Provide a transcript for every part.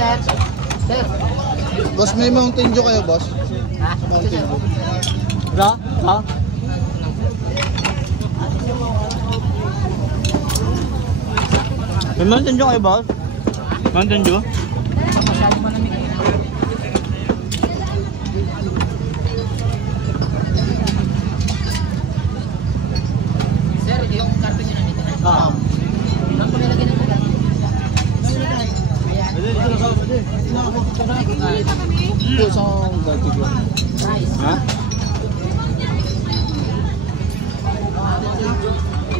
sir. Sir. Boss, may Mountain Dew kayo, boss? Ha? Mountain Dew. Bro? Ha? May Mountain Dew kayo, boss? Mountain Dew? Masyadong malamig eh. Sir, yung karton nyo nandito na. Oo. Saan ko nilagay ng ulan? Ito, isang gadget ko. Nice. Ha?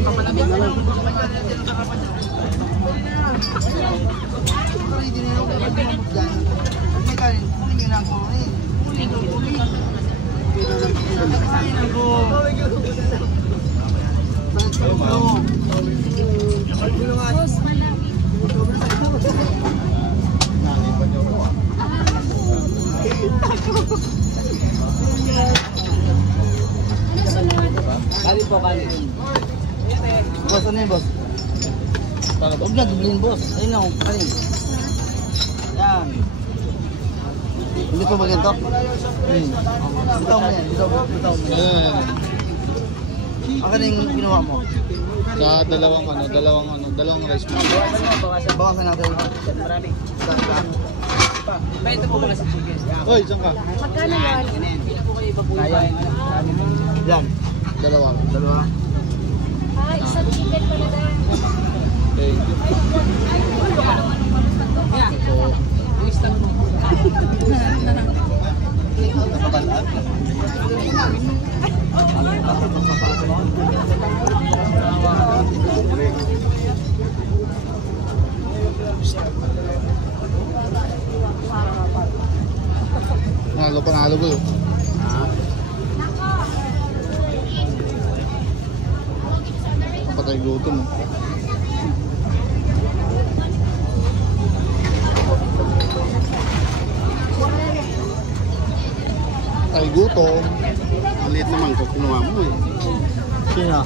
Papalamig na lang. Kali po, kali. Boss, ano yun, boss? Huwag na, dublin boss. Ayun lang, kali. Yan. Hindi pa ba ganito? Bitaw mo yan, bitaw mo yan. Ayan. Ako na yung ginawa mo. Sa dalawang rice mo. Bawasan natin. Marami. Pa, ito po mga sa chicken. Hoy, saan ka? Magkano yan? Hindi na po kayo ipapuyan. Yan. Dalawa. Ah, isang chicken pala na. Thank you. Panalo ko yun. Kapatay gutom mo. Ay gutom. Maliit naman kung kinuha mo eh. Sino?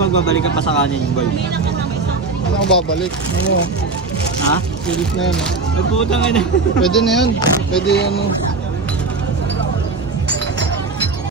Magbabalik ka pa sa kanin, boy. Ano ako babalik? Ano? Ha? Pilit na yan. Ay, putang ina. Pwede na yan. Pwede ano.